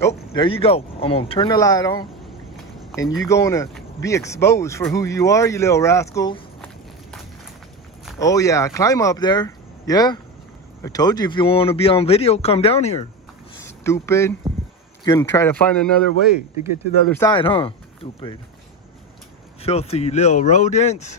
Oh, there you go. I'm gonna turn the light on and you're gonna be exposed for who you are, you little rascals. Oh yeah, climb up there. Yeah, I told you if you want to be on video, come down here. Stupid. You're gonna try to find another way to get to the other side, huh? Stupid. Filthy little rodents.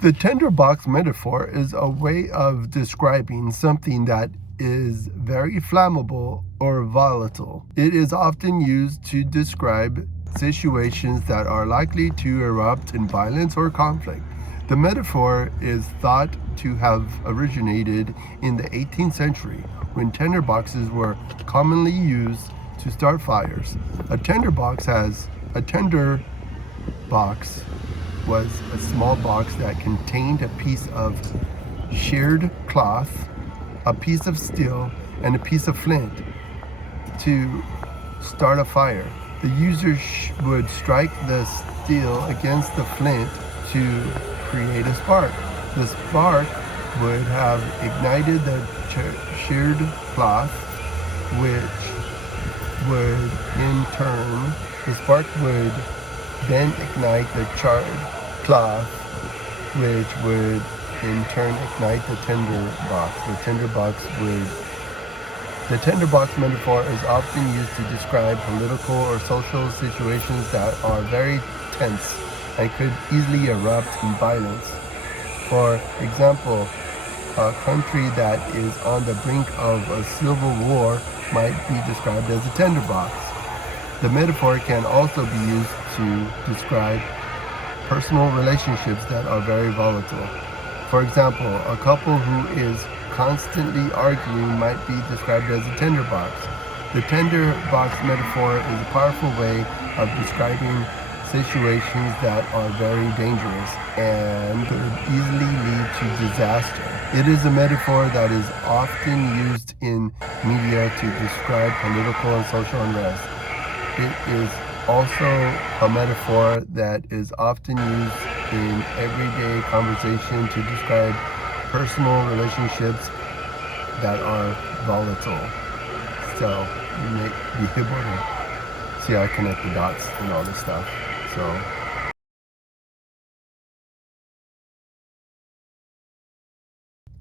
The tinderbox metaphor is a way of describing something that is very flammable or volatile. It is often used to describe situations that are likely to erupt in violence or conflict. The metaphor is thought to have originated in the 18th century when tinderboxes were commonly used to start fires. A tinderbox was a small box that contained a piece of charred cloth, a piece of steel, and a piece of flint to start a fire. The user would strike the steel against the flint to create a spark. The spark would have ignited the charred cloth, which would in turn, the spark would then ignite the charred cloth, which would in turn ignite the tinderbox. The tinderbox metaphor is often used to describe political or social situations that are very tense and could easily erupt in violence. For example, a country that is on the brink of a civil war might be described as a tinderbox. The metaphor can also be used to describe personal relationships that are very volatile. For example, a couple who is constantly arguing might be described as a tinderbox. The tinderbox metaphor is a powerful way of describing situations that are very dangerous and could easily lead to disaster. It is a metaphor that is often used in media to describe political and social unrest. It is also a metaphor that is often used in everyday conversation to describe personal relationships that are volatile. So you may be able to see how I connect the dots and all this stuff. So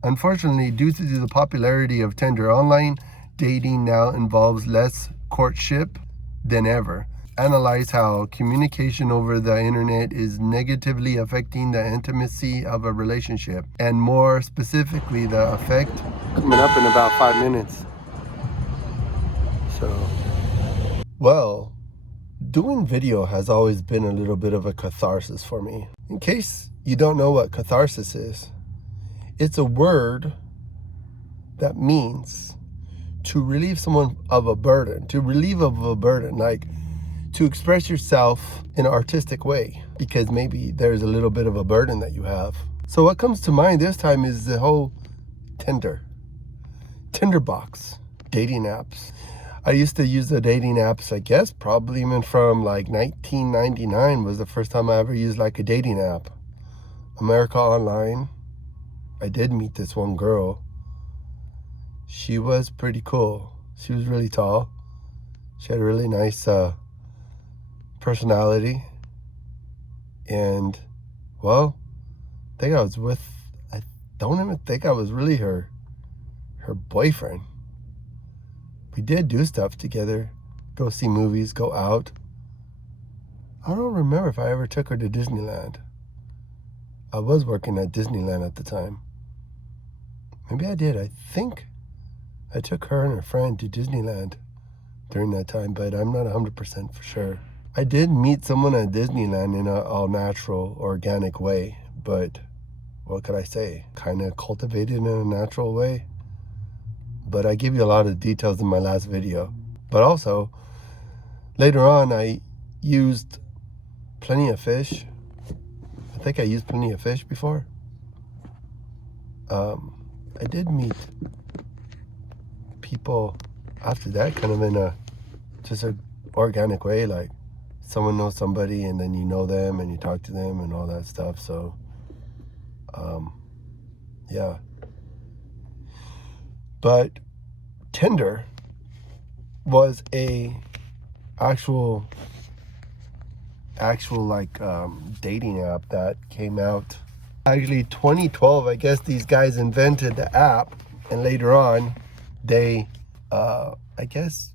unfortunately, due to the popularity of Tinder, online dating now involves less courtship than ever. Analyze how communication over the internet is negatively affecting the intimacy of a relationship, and more specifically, the effect coming up in about 5 minutes. So, well, doing video has always been a little bit of a catharsis for me. In case you don't know what catharsis is, it's a word that means to relieve someone of a burden, like to express yourself in an artistic way, because maybe there's a little bit of a burden that you have. So what comes to mind this time is the whole tinderbox, dating apps. I used to use the dating apps, I guess, probably even from like 1999 was the first time I ever used like a dating app. America Online. I did meet this one girl. She was pretty cool. She was really tall. She had a really nice personality. And, well, I don't even think I was really her boyfriend. We did do stuff together, go see movies, go out. I don't remember if I ever took her to Disneyland. I was working at Disneyland at the time. Maybe I did. I think I took her and her friend to Disneyland during that time, but I'm not 100% for sure. I did meet someone at Disneyland in an all-natural, organic way, but what could I say? Kind of cultivated in a natural way. But I give you a lot of details in my last video. But also, later on, I used Plenty of Fish. I think I used Plenty of Fish before. I did meet people after that, kind of in a just an organic way, like someone knows somebody and then you know them and you talk to them and all that stuff. So, yeah. But Tinder was a actual like dating app that came out. Actually 2012, I guess these guys invented the app, and later on they I guess,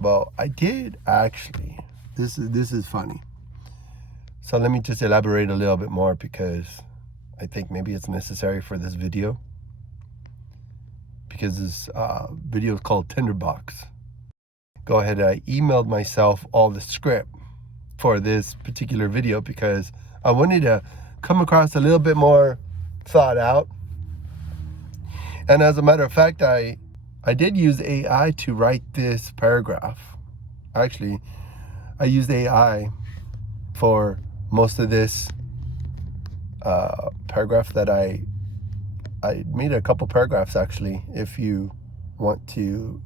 well, I did actually, this is funny. So let me just elaborate a little bit more, because I think maybe it's necessary for this video, because this video is called Tinderbox. Go ahead, I emailed myself all the script for this particular video because I wanted to come across a little bit more thought out. And as a matter of fact, I did use AI to write this paragraph. Actually, I used AI for most of this paragraph that I made a couple paragraphs, actually, if you want to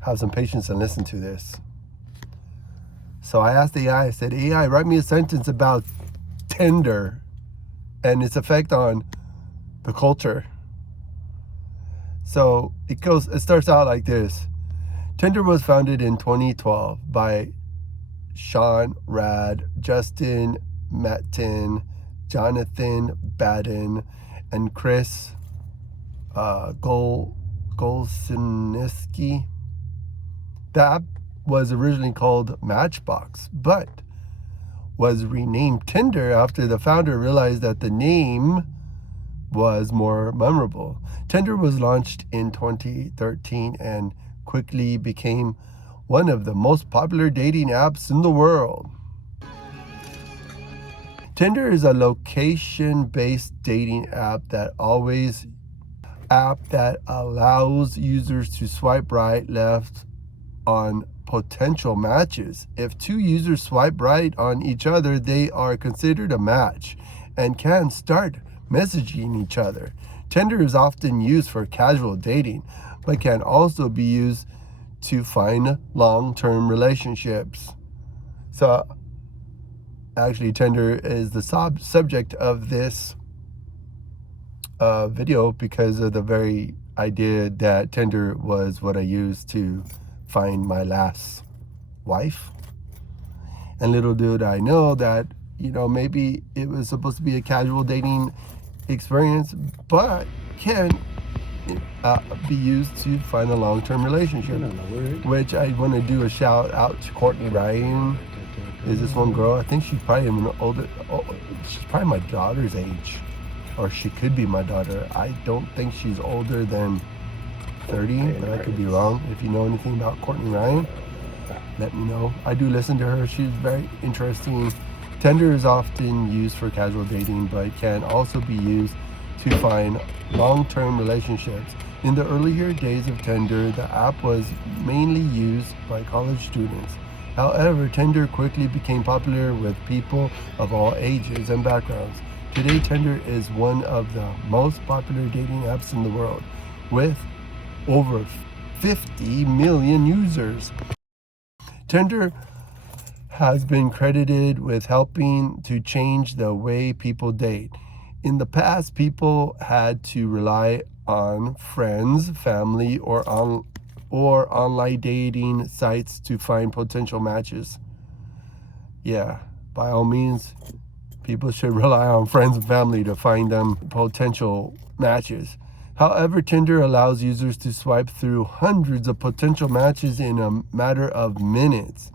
have some patience and listen to this. So I asked AI, I said, AI, write me a sentence about Tinder and its effect on the culture. So it starts out like this. Tinder was founded in 2012 by Sean Rad, Justin Mateen, Jonathan Badeen, and Chris Gulczynski. The app was originally called Matchbox, but was renamed Tinder after the founder realized that the name was more memorable. Tinder was launched in 2013 and quickly became one of the most popular dating apps in the world. Tinder is a location-based dating app that allows users to swipe right, left on potential matches. If two users swipe right on each other, they are considered a match and can start messaging each other. Tinder is often used for casual dating, but can also be used to find long-term relationships. So actually, Tinder is the subject of this video because of the very idea that Tinder was what I used to find my last wife. And little did I know that, maybe it was supposed to be a casual dating experience, but can be used to find a long-term relationship. Which I want to do a shout out to Courtney Ryan. Is this one girl? I think she's probably she's probably my daughter's age, or she could be my daughter. I don't think she's older than 30, but I could be wrong. If you know anything about Courtney Ryan, let me know. I do listen to her. She's very interesting. Tinder is often used for casual dating, but can also be used to find long-term relationships. In the earlier days of Tinder, the app was mainly used by college students. However, Tinder quickly became popular with people of all ages and backgrounds. Today, Tinder is one of the most popular dating apps in the world, with over 50 million users. Tinder has been credited with helping to change the way people date. In the past, people had to rely on friends, family, or online dating sites to find potential matches. Yeah, by all means, people should rely on friends and family to find them potential matches. However, Tinder allows users to swipe through hundreds of potential matches in a matter of minutes.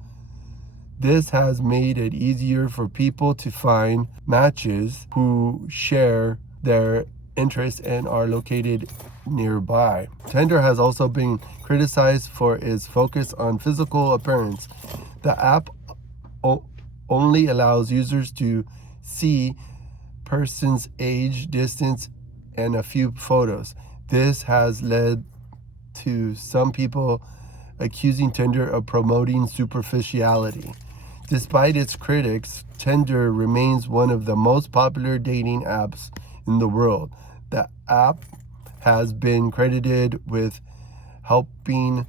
This has made it easier for people to find matches who share their interests and are located nearby. Tinder has also been criticized for its focus on physical appearance. The app only allows users to see person's age, distance, and a few photos. This has led to some people accusing Tinder of promoting superficiality. Despite its critics, Tinder remains one of the most popular dating apps in the world. The app has been credited with helping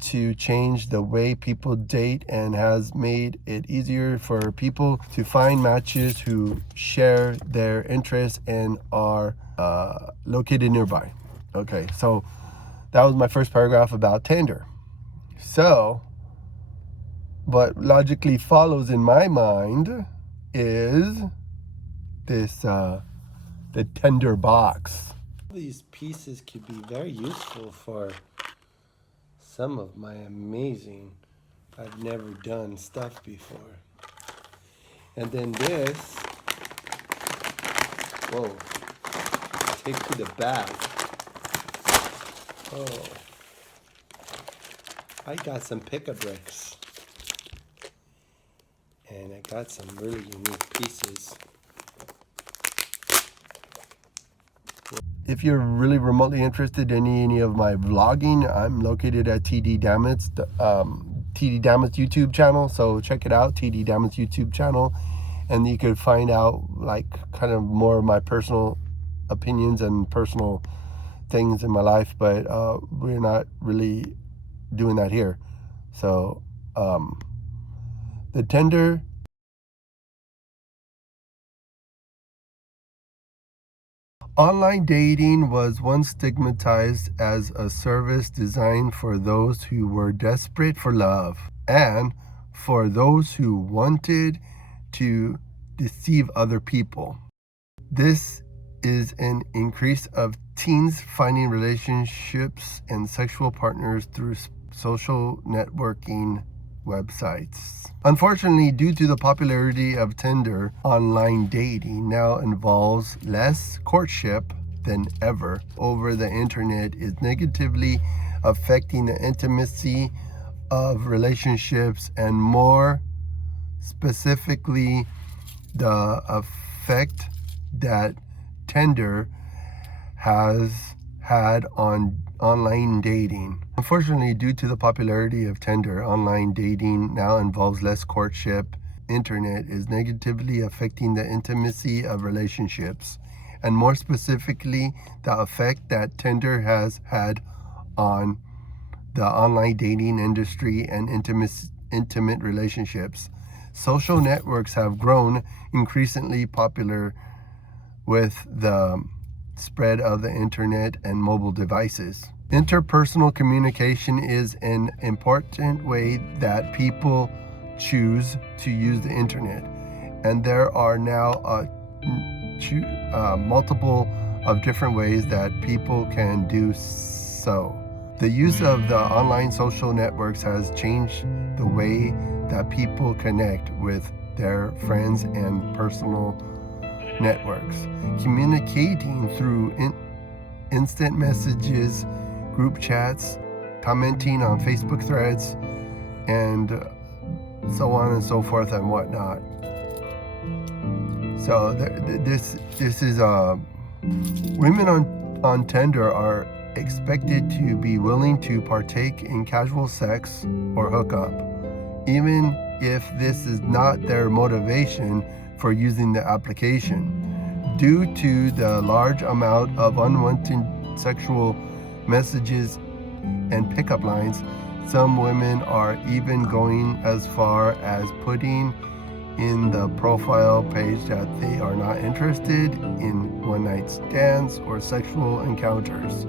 to change the way people date and has made it easier for people to find matches who share their interests and are located nearby. Okay, so that was my first paragraph about Tinder. So what logically follows in my mind is this the tinderbox. These pieces could be very useful for some of my amazing, I've never done stuff before. And then this, whoa, take to the back. Oh, I got some pick-up bricks. And I got some really unique pieces. If you're really remotely interested in any of my vlogging, I'm located at D Damits, D Damits YouTube channel. So check it out, D Damits YouTube channel, and you could find out like kind of more of my personal opinions and personal things in my life. But we're not really doing that here. So the Tinder. Online dating was once stigmatized as a service designed for those who were desperate for love and for those who wanted to deceive other people. This is an increase of teens finding relationships and sexual partners through social networking websites. Unfortunately, due to the popularity of Tinder, online dating now involves less courtship than ever over the internet is negatively affecting the intimacy of relationships and more specifically the effect that Tinder has had on online dating. Unfortunately, due to the popularity of Tinder, online dating now involves less courtship. Internet is negatively affecting the intimacy of relationships, and more specifically, the effect that Tinder has had on the online dating industry and intimate relationships. Social networks have grown increasingly popular with the spread of the internet and mobile devices. Interpersonal communication is an important way that people choose to use the internet, and there are now multiple of different ways that people can do so. The use of the online social networks has changed the way that people connect with their friends and personal networks, communicating through instant messages, group chats, commenting on Facebook threads, and so on and so forth and whatnot. So this is women on Tinder are expected to be willing to partake in casual sex or hookup, even if this is not their motivation for using the application. Due to the large amount of unwanted sexual messages and pickup lines, some women are even going as far as putting in the profile page that they are not interested in one-night stands or sexual encounters.